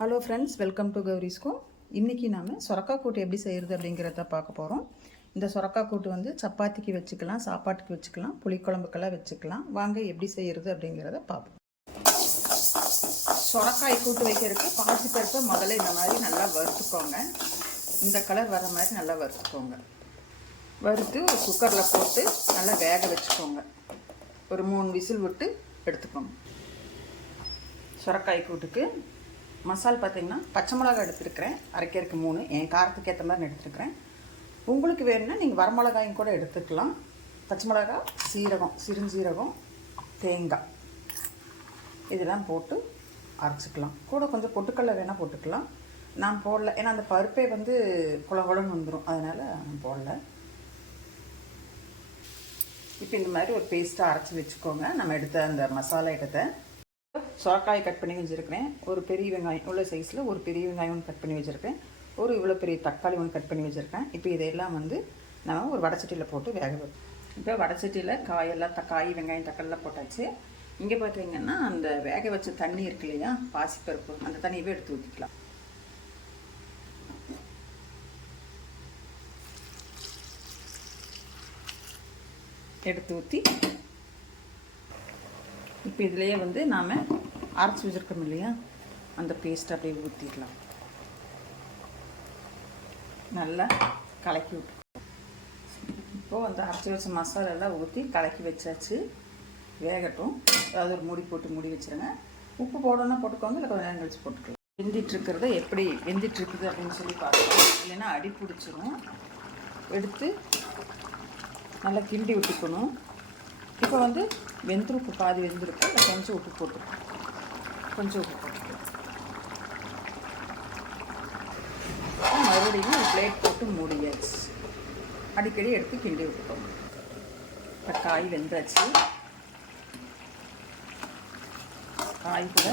Hello friends welcome to கௌரிஸ்கோ இன்றைக்கி நாம் சொரக்காய் கூட்டு எப்படி செய்கிறது அப்படிங்கிறத பார்க்க போகிறோம் இந்த சொரக்காய் கூட்டு வந்து சப்பாத்திக்கு வச்சுக்கலாம் சாப்பாட்டுக்கு வச்சுக்கலாம் புளிக்குழம்புக்கெல்லாம் வச்சுக்கலாம். வாங்க எப்படி செய்கிறது அப்படிங்கிறத பார்ப்போம். சொரக்காய் கூட்டு வைக்கிறதுக்கு பாசிப்பருப்பை முதல்ல இந்த மாதிரி நல்லா வறுத்துக்கோங்க. இந்த கலர் வர மாதிரி நல்லா வறுத்துக்கோங்க. வறுத்து ஒரு குக்கரில் போட்டு நல்லா வேக வச்சுக்கோங்க. ஒரு மூணு விசில் விட்டு எடுத்துக்கோங்க. சுரக்காய் கூட்டுக்கு மசால் பார்த்தீங்கன்னா பச்சை மிளகா எடுத்துருக்கிறேன். அரைக்கிறதுக்கு மூணு. என் காரத்துக்கு ஏற்ற மாதிரி நான் எடுத்துருக்கிறேன். உங்களுக்கு வேணும்னா நீங்கள் வரமிளகாயும் கூட எடுத்துக்கலாம். பச்சை மிளகா சீரகம் சிறுஞ்சீரகம் தேங்காய். இதெல்லாம் போட்டு அரைச்சிக்கலாம். கூட கொஞ்சம் பொட்டுக்கடலை வேணால் போட்டுக்கலாம். நான் போடல. ஏன்னா அந்த பருப்பே வந்து குளகுளன்னு வந்துடும் அதனால் நான் போடல. இப்போ இந்த மாதிரி ஒரு பேஸ்ட்டாக அரைச்சி வச்சுக்கோங்க. நம்ம எடுத்த அந்த மசாலா ஐட்டத்தை. சொரக்காய் கட் பண்ணி வச்சுருக்கிறேன். ஒரு பெரிய வெங்காயம் உள்ள சைஸில் ஒரு பெரிய வெங்காயம் ஒன்று கட் பண்ணி வச்சுருக்கேன். ஒரு இவ்வளோ பெரிய தக்காளி ஒன்று கட் பண்ணி வச்சுருக்கேன். இப்போ இதையெல்லாம் வந்து நம்ம ஒரு வடச்சட்டியில் போட்டு வேக வைப்போம் இப்போ வடச்சட்டியில் காயெல்லாம் தக்காய் வெங்காயம் தக்காளிலாம் போட்டாச்சு. இங்கே பார்த்தீங்கன்னா அந்த வேக வச்ச தண்ணி இருக்கு இல்லையா பாசிப்பருப்பு அந்த தண்ணியவே எடுத்து ஊற்றிக்கலாம் எடுத்து ஊற்றி இப்போ இதுலேயே வந்து நாம் அரைச்சி வச்சுருக்கோம் இல்லையா? அந்த பேஸ்ட் அப்படியே ஊற்றிடலாம் நல்லா கலக்கி விட்டு. இப்போது அந்த அரைச்சி வச்ச மசாலெல்லாம் ஊற்றி கலக்கி வச்சாச்சு. வேகட்டும். அதாவது ஒரு மூடி போட்டு மூடி வச்சுருங்க. உப்பு போடணும்னா போட்டுக்கோங்க இல்லை கொஞ்சம் நேரம் கழிச்சு போட்டுக்கலாம். வெந்திட்டுருக்கிறத எப்படி வெந்திட்டுருக்குது அப்படின்னு சொல்லி பார்க்கலாம். இல்லைன்னா அடி பிடிச்சிரும். எடுத்து நல்லா கிண்டி விட்டுக்கணும். இப்போ வந்து வெந்திருப்பு பாதி வெந்திருக்கு? அதில் கொஞ்சம் உப்பு போட்டுக்கணும். கொஞ்சம் உப்பு போட்டுக்கலாம் மறுபடியும் பிளேட் போட்டு மூடியாச்சு அடிக்கடி எடுத்து கிண்டி விட்டுட்டோம் இப்போ காய் வெந்தாச்சு காய் கூட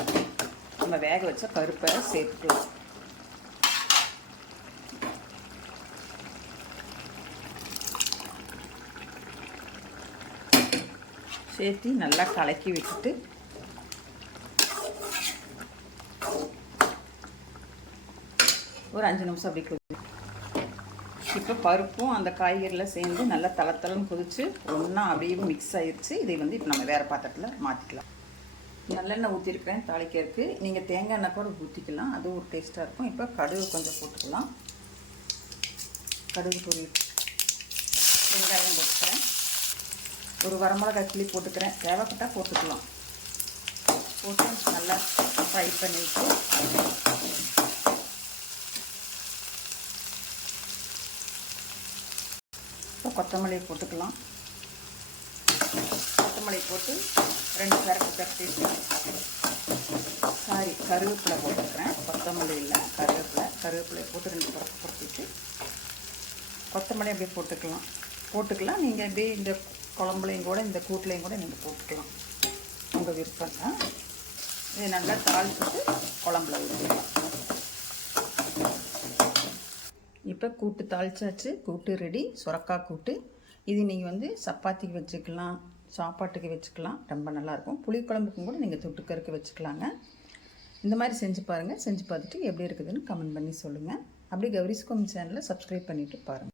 நம்ம வேக வச்ச பருப்பை சேர்த்துக்கலாம் சேர்த்து நல்லா கலக்கி விட்டுட்டு ஒரு அஞ்சு நிமிஷம் அப்படி கொதி இப்போ பருப்பும் அந்த காய்கறிலாம் சேர்ந்து நல்லா தளத்தளம் கொதிச்சு ஒன்றா அப்படியே மிக்ஸ் ஆயிடுச்சு இதை வந்து இப்போ நம்ம வேறு பாத்திரத்தில் மாற்றிக்கலாம் நல்லெண்ணெய் ஊற்றிருக்கிறேன் தாளிக்கிறதுக்கு நீங்கள் தேங்காய் எண்ணெய் கூட ஊற்றிக்கலாம் அது ஒரு டேஸ்ட்டாக இருக்கும். இப்போ கடுகு கொஞ்சம் போட்டுக்கலாம். கடுகு பொரி வெங்காயம் போட்டுக்கிறேன். ஒரு வரமிளகாய் கிளி போட்டுக்கிறேன். தேவைப்பட்டால் போட்டுக்கலாம். போட்டு நல்லா ஃப்ரை பண்ணிவிட்டு கொத்தமல்லி போட்டுக்கலாம். கொத்தமல்லி போட்டு ரெண்டு பேருக்கு தட்டிட்டு சாரி கருவேப்பிலை போட்டுக்கிறேன். கொத்தமல்லி இல்லை கருவேப்பிலை. கருவேப்பிலை போட்டு ரெண்டு பரப்பு பொறுத்திட்டு கொத்தமல்லி அப்படியே போட்டுக்கலாம். போட்டுக்கலாம். நீங்கள் அப்படியே இந்த குழம்புலையும் கூட இந்த கூட்டுலையும் கூட நீங்கள் போட்டுக்கலாம். உங்கள் விருப்பம் தான் இதை நல்லா தாளிச்சுட்டு குழம்புல ஊற்றிக்கலாம். இப்போ கூட்டு தாளிச்சாச்சு கூட்டு ரெடி சுரக்காய் கூட்டு. இது நீங்கள் வந்து சப்பாத்திக்கு வச்சுக்கலாம் சாப்பாட்டுக்கு வச்சுக்கலாம் ரொம்ப நல்லாயிருக்கும். புளிக்குழம்புக்கும் கூட நீங்கள் தொட்டுக்கறக்கு வச்சுக்கலாங்க. இந்த மாதிரி செஞ்சு பாருங்கள் செஞ்சு பார்த்துட்டு எப்படி இருக்குதுன்னு கமெண்ட் பண்ணி சொல்லுங்கள் அப்படியே கௌரிஸ்கோம் சேனலை சப்ஸ்கிரைப் பண்ணிவிட்டு பாருங்கள்